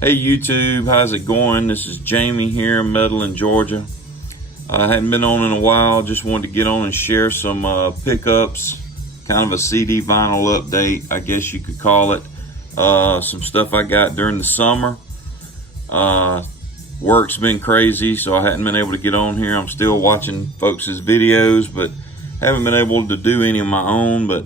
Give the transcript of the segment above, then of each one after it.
Hey YouTube, how's it going? This is Jamie here in Maiden, Georgia. I hadn't been on in a while, just wanted to get on and share some pickups, kind of a CD vinyl update, I guess you could call it. Some stuff I got during the summer. Work's been crazy, so I hadn't been able to get on here. I'm still watching folks' videos, but haven't been able to do any of my own, but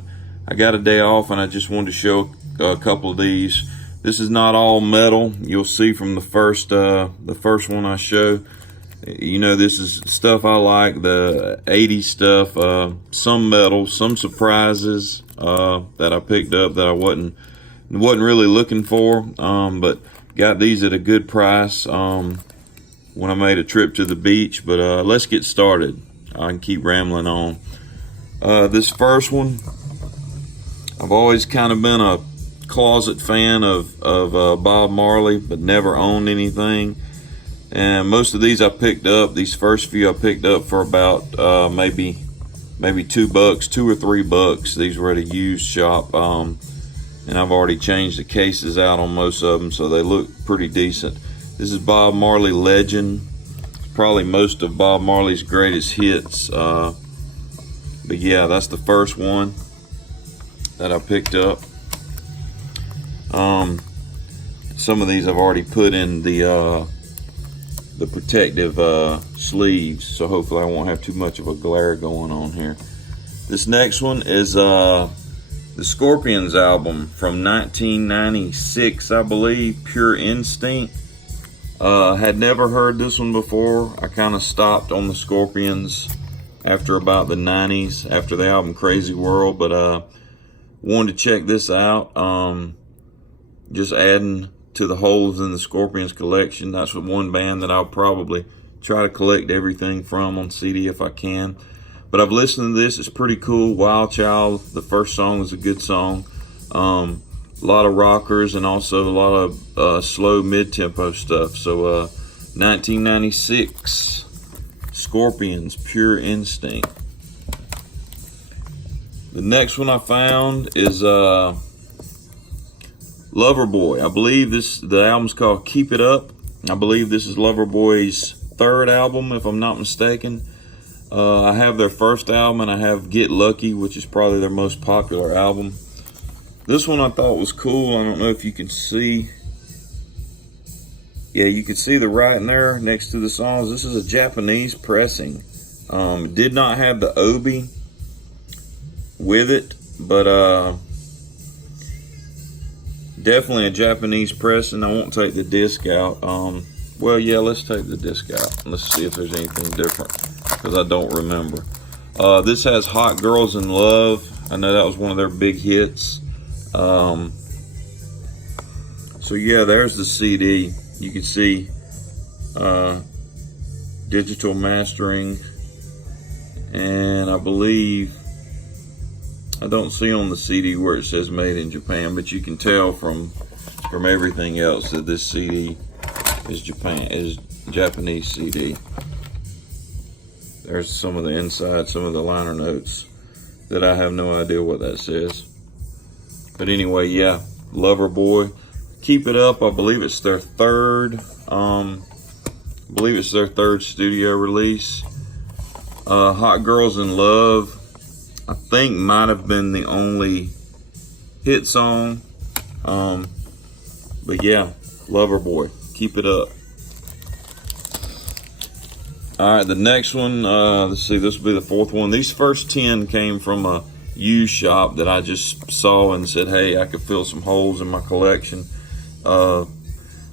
I got a day off and I just wanted to show a couple of these. This is not all metal. You'll see from the first one I show. You know, this is stuff I like, the 80s stuff. Some metal, some surprises that I picked up that I wasn't really looking for. But got these at a good price when I made a trip to the beach. But let's get started. I can keep rambling on. This first one, I've always kind of been a closet fan of Bob Marley, but never owned anything. And most of these I picked up, these first few I picked up for about maybe $2, $2 or $3. These were at a used shop, and I've already changed the cases out on most of them, so they look pretty decent. This is Bob Marley Legend. It's probably most of Bob Marley's greatest hits, but yeah, that's the first one that I picked up. Some of these I've already put in the protective sleeves, so hopefully I won't have too much of a glare going on here. This next one is the Scorpions album from 1996, I believe, Pure Instinct. Had never heard this one before. I kind of stopped on the Scorpions after about the 90s, after the album Crazy World, but wanted to check this out. Just adding to the holes in the Scorpions collection. That's one band that I'll probably try to collect everything from on CD if I can. But I've listened to this. It's pretty cool. Wild Child, the first song is a good song. A lot of rockers and also a lot of slow mid-tempo stuff. So 1996, Scorpions, Pure Instinct. The next one I found is Loverboy. I believe the album's called Keep It Up. I believe this is Loverboy's third album, if I'm not mistaken. I have their first album, and I have Get Lucky, which is probably their most popular album. This one I thought was cool. I don't know if you can see. Yeah, you can see the writing there next to the songs. This is a Japanese pressing. Did not have the obi with it, but definitely a Japanese pressing. I won't take the disc out. Well, yeah, let's take the disc out. Let's see if there's anything different, because I don't remember. This has Hot Girls in Love. I know that was one of their big hits. So yeah, there's the CD. You can see digital mastering, and I believe, I don't see on the CD where it says Made in Japan, but you can tell from everything else that this CD is Japanese CD. There's some of the inside, some of the liner notes that I have no idea what that says. But anyway, yeah, Loverboy, Keep It Up. I believe it's their third. Studio release. Hot Girls in Love, I think, might have been the only hit song. But yeah, Loverboy, Keep It Up. Alright, the next one, let's see, this will be the fourth one. These first 10 came from a used shop that I just saw and said, hey, I could fill some holes in my collection.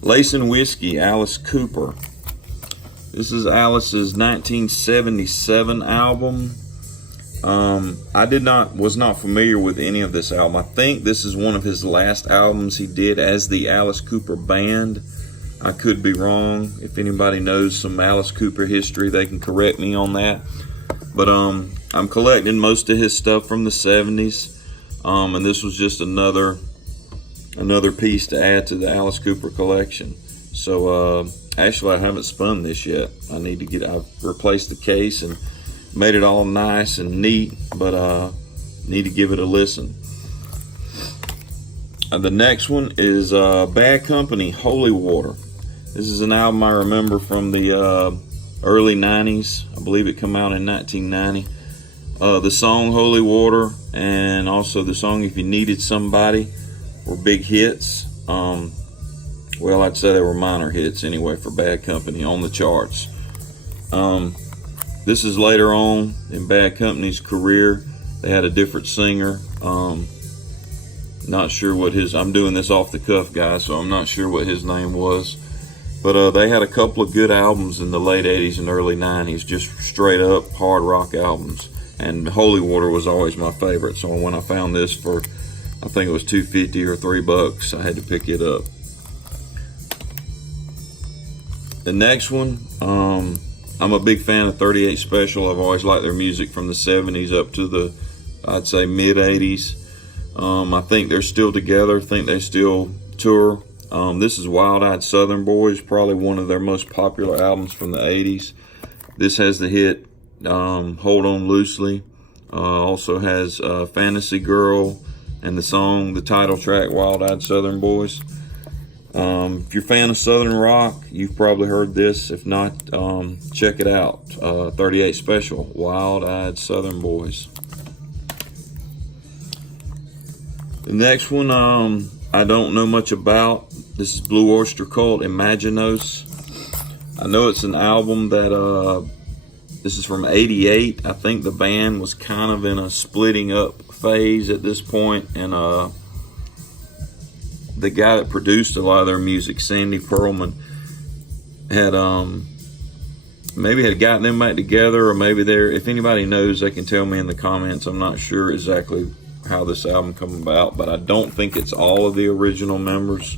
Lace and Whiskey, Alice Cooper. This is Alice's 1977 album. I was not familiar with any of this album. I think this is one of his last albums he did as the Alice Cooper Band. I could be wrong. If anybody knows some Alice Cooper history, they can correct me on that. But I'm collecting most of his stuff from the 70s. And this was just another piece to add to the Alice Cooper collection. So actually, I haven't spun this yet. I've replaced the case and made it all nice and neat, but need to give it a listen. The next one is Bad Company, Holy Water. This is an album I remember from the early 90s. I believe it came out in 1990. The song Holy Water and also the song If You Needed Somebody were big hits. Well, I'd say they were minor hits anyway for Bad Company on the charts. This is later on in Bad Company's career. They had a different singer. Not sure what his, I'm doing this off the cuff, guys, so I'm not sure what his name was. But they had a couple of good albums in the late 80s and early 90s, just straight up hard rock albums. And Holy Water was always my favorite. So when I found this for, I think it was $2.50 or $3, I had to pick it up. The next one, I'm a big fan of 38 Special. I've always liked their music from the 70s up to the, I'd say, mid 80s. I think they're still together. I think they still tour. This is Wild Eyed Southern Boys, probably one of their most popular albums from the 80s. This has the hit Hold On Loosely. Also has Fantasy Girl and the song, the title track, Wild Eyed Southern Boys. If you're a fan of Southern rock, you've probably heard this. If not, check it out. 38 Special, Wild Eyed Southern Boys. The next one, I don't know much about. This is Blue Oyster Cult, Imaginos. I know it's an album that, this is from '88. I think the band was kind of in a splitting up phase at this point, and the guy that produced a lot of their music, Sandy Pearlman, had maybe had gotten them back together, or maybe they're, if anybody knows, they can tell me in the comments. I'm not sure exactly how this album come about, but I don't think it's all of the original members.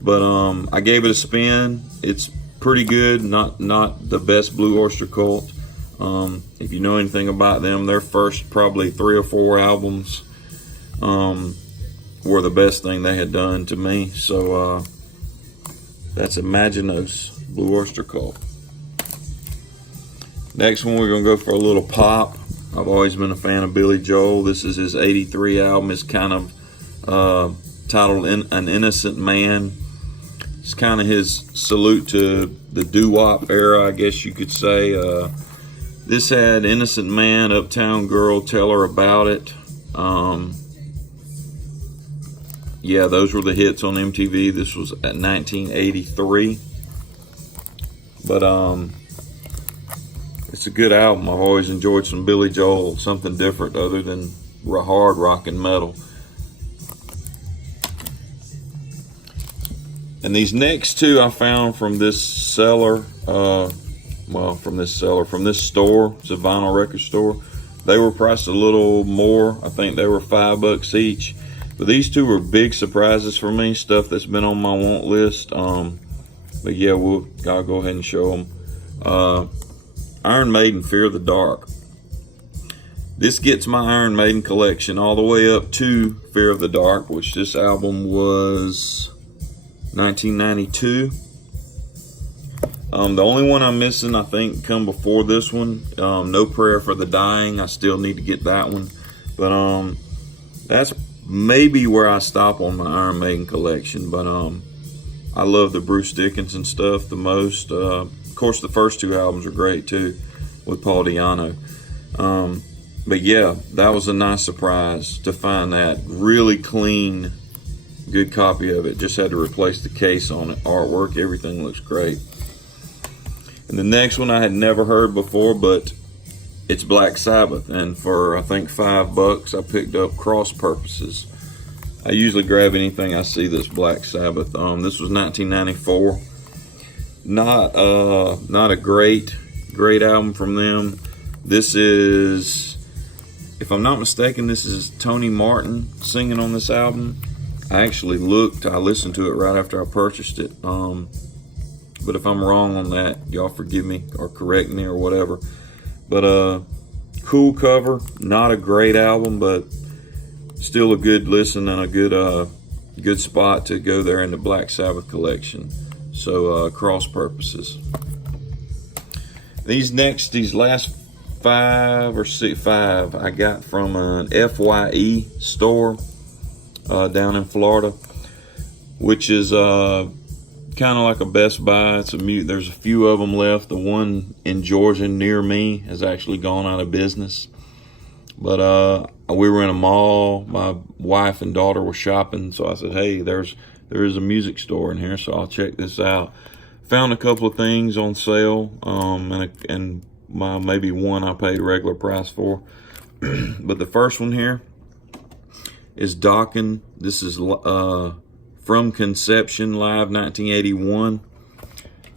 But I gave it a spin. It's pretty good, not the best Blue Oyster Cult. If you know anything about them, their first probably 3 or 4 albums were the best thing they had done to me. So that's Imaginos, Blue Oyster Cult. Next one, we're going to go for a little pop. I've always been a fan of Billy Joel. This is his '83 album. It's kind of titled An Innocent Man. It's kind of his salute to the doo-wop era, I guess you could say. This had Innocent Man, Uptown Girl, Tell Her About It. Yeah, those were the hits on MTV. This was at 1983. But it's a good album. I've always enjoyed some Billy Joel, something different other than hard rock and metal. And these next two I found from this seller, from this store. It's a vinyl record store. They were priced a little more. I think they were $5 each. But these two were big surprises for me, stuff that's been on my want list. But yeah, I'll go ahead and show them. Iron Maiden, Fear of the Dark. This gets my Iron Maiden collection all the way up to Fear of the Dark, which this album was 1992. The only one I'm missing, I think, come before this one. No Prayer for the Dying. I still need to get that one. But that's maybe where I stop on my Iron Maiden collection. But I love the Bruce Dickinson stuff the most. Of course, the first 2 albums are great too, with Paul Di'Anno. But yeah, that was a nice surprise to find that really clean, good copy of it. Just had to replace the case on it. Artwork, everything looks great. And the next one I had never heard before, but it's Black Sabbath. And for, I think, $5, I picked up Cross Purposes. I usually grab anything I see that's Black Sabbath. This was 1994. Not a great album from them. This is, if I'm not mistaken, this is Tony Martin singing on this album. I listened to it right after I purchased it. But if I'm wrong on that, y'all forgive me or correct me or whatever. But cool cover, not a great album, but still a good listen and a good spot to go there in the Black Sabbath collection. So Cross Purposes. These last 5 or 6 I got from an FYE store. down in Florida, which is kind of like a Best Buy. There's a few of them left. The one in Georgia near me has actually gone out of business. But we were in a mall. My wife and daughter were shopping, so I said, "Hey, there is a music store in here, so I'll check this out." Found a couple of things on sale, and maybe one I paid regular price for. But the first one here is Dokken. This is From Conception, live 1981.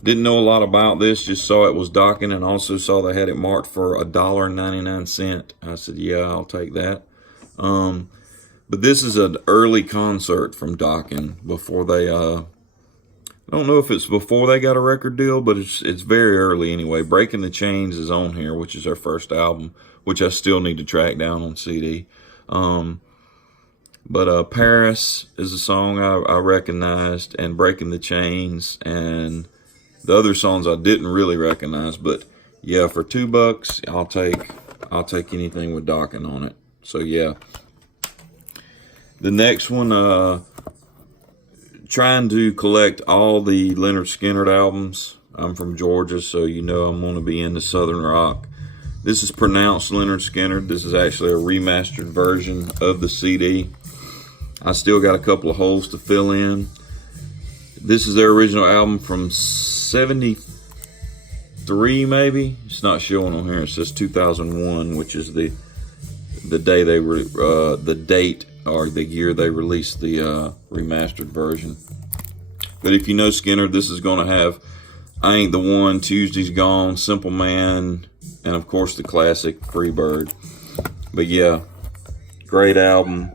Didn't know a lot about this, just saw it was Dokken, and also saw they had it marked for $1.99. I said, yeah, I'll take that. But this is an early concert from Dokken before they, I don't know if it's before they got a record deal, but it's very early anyway. Breaking the Chains is on here, which is their first album, which I still need to track down on CD. But Paris is a song I recognized, and Breaking the Chains, and the other songs I didn't really recognize. But yeah, for $2, I'll take anything with Dokken on it. So yeah. The next one, trying to collect all the Lynyrd Skynyrd albums. I'm from Georgia, so you know I'm going to be into Southern rock. This is pronounced Lynyrd Skynyrd. This is actually a remastered version of the CD. I still got a couple of holes to fill in. This is their original album from 73, maybe. It's not showing on here. It says 2001, which is the day they were the date or the year they released the remastered version. But if you know Skynyrd, this is going to have I Ain't the One, Tuesday's Gone, Simple Man, and of course the classic Freebird. But yeah, great album.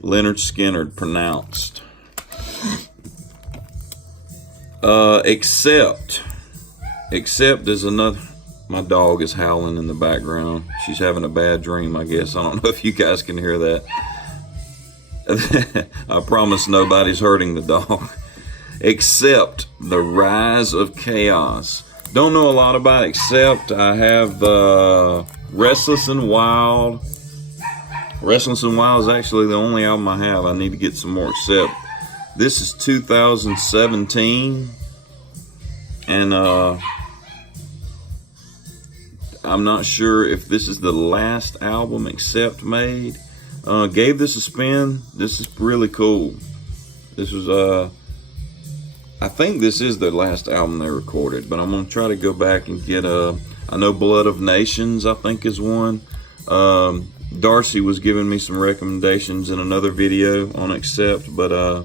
Lynyrd Skynyrd, pronounced. Except is another. My dog is howling in the background. She's having a bad dream, I guess. I don't know if you guys can hear that. I promise nobody's hurting the dog. Except The Rise of Chaos. Don't know a lot about Except. I have Restless and Wild. Restless and Wild is actually the only album I have. I need to get some more Except. This is 2017. And I'm not sure if this is the last album Except made. Gave this a spin. This is really cool. This was I think this is their last album they recorded, but I'm gonna try to go back and get I know Blood of Nations I think is one. Darcy was giving me some recommendations in another video on Except, but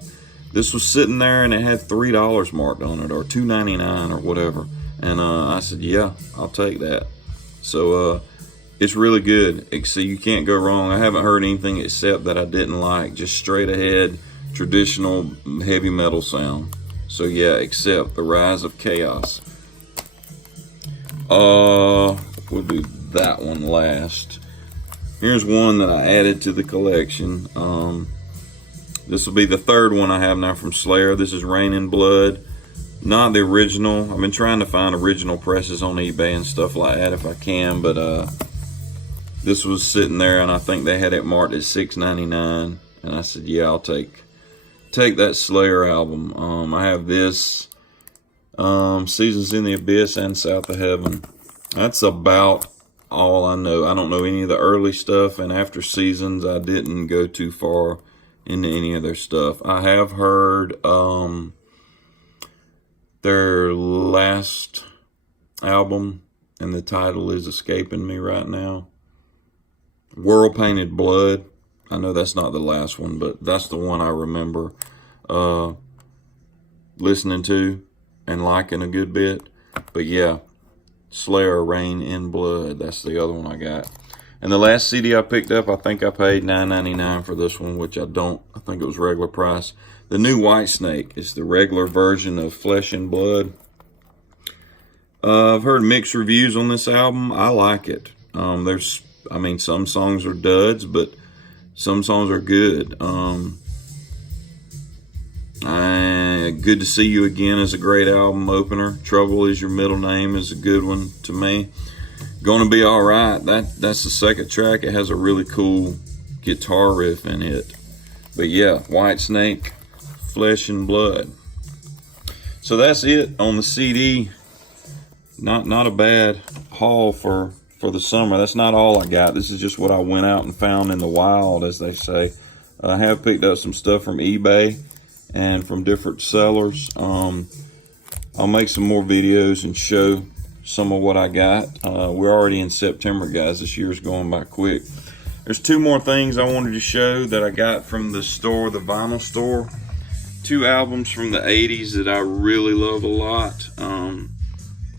this was sitting there and it had $3 marked on it, or $2.99 or whatever, and I said, yeah, I'll take that. So it's really good. So you can't go wrong. I haven't heard anything except that I didn't like. Just straight ahead traditional heavy metal sound. So yeah, Except, The Rise of Chaos. We'll do that one last. Here's one that I added to the collection. This will be the third one I have now from Slayer. This is Rain in Blood. Not the original. I've been trying to find original presses on eBay and stuff like that if I can, but this was sitting there and I think they had it marked at $6.99, and I said, yeah, I'll take that Slayer album. I have this, Seasons in the Abyss and South of Heaven. That's about all I know. I don't know any of the early stuff, and after Seasons, I didn't go too far into any of their stuff. I have heard their last album, and the title is escaping me right now. World Painted Blood. I know that's not the last one, but that's the one I remember listening to and liking a good bit. But yeah, Slayer, Rain in Blood. That's the other one I got. And the last CD I picked up, I think I paid $9.99 for this one, which I think it was regular price. The new Whitesnake is the regular version of Flesh and Blood. I've heard mixed reviews on this album. I like it. Some songs are duds, but some songs are good. Good to See You Again is a great album opener. Trouble Is Your Middle Name is a good one to me. Gonna Be Alright, that's the second track. It has a really cool guitar riff in it. But yeah, Whitesnake, Flesh and Blood. So that's it on the CD. Not a bad haul for the summer. That's not all I got. This is just what I went out and found in the wild, as they say. I have picked up some stuff from eBay and from different sellers. I'll make some more videos and show some of what I got. We're already in September, guys. This year's going by quick. There's two more things I wanted to show that I got from the store, the vinyl store. Two albums from the 80s that I really love a lot.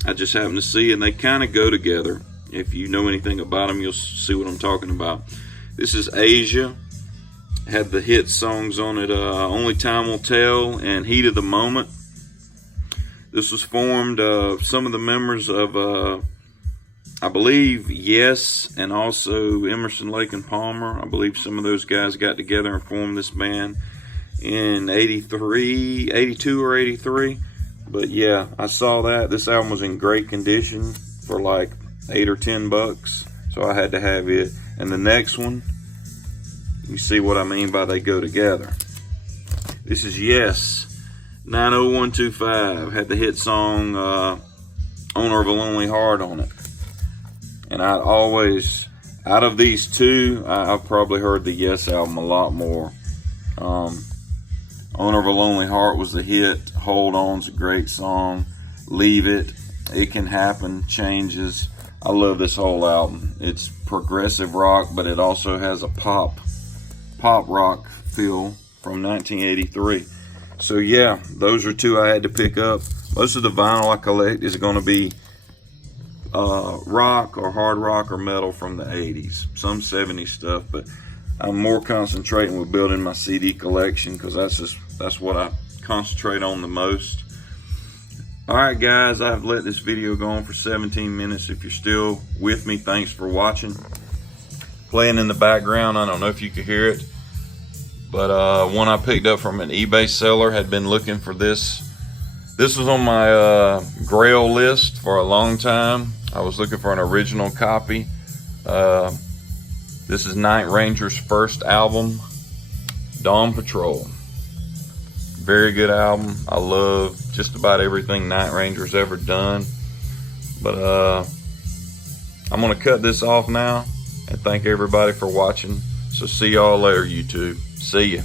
I just happened to see, and they kind of go together. If you know anything about them, you'll see what I'm talking about. This is Asia. Had the hit songs on it, Only Time Will Tell and Heat of the Moment. This was formed, some of the members of, I believe, Yes, and also Emerson, Lake and Palmer. I believe some of those guys got together and formed this band in 83, 82 or 83. But yeah, I saw that. This album was in great condition for like $8 or $10, so I had to have it. And the next one, you see what I mean by they go together. This is Yes, 90125. Had the hit song Owner of a Lonely Heart on it. And I always, out of these two, I've probably heard the Yes album a lot more. Owner of a Lonely Heart was the hit. Hold On's a great song. Leave It, It Can Happen, Changes. I love this whole album. It's progressive rock, but it also has a pop rock feel from 1983. So yeah, those are two I had to pick up. Most of the vinyl I collect is going to be rock or hard rock or metal from the 80s. Some 70s stuff, but I'm more concentrating with building my CD collection because that's what I concentrate on the most. Alright guys, I've let this video go on for 17 minutes. If you're still with me, thanks for watching. Playing in the background, I don't know if you could hear it, but one I picked up from an eBay seller. Had been looking for this. This was on my grail list for a long time. I was looking for an original copy. This is Night Ranger's first album, Dawn Patrol. Very good album. I love just about everything Night Ranger's ever done. But I'm gonna cut this off now and thank everybody for watching. So see y'all later, YouTube. See ya.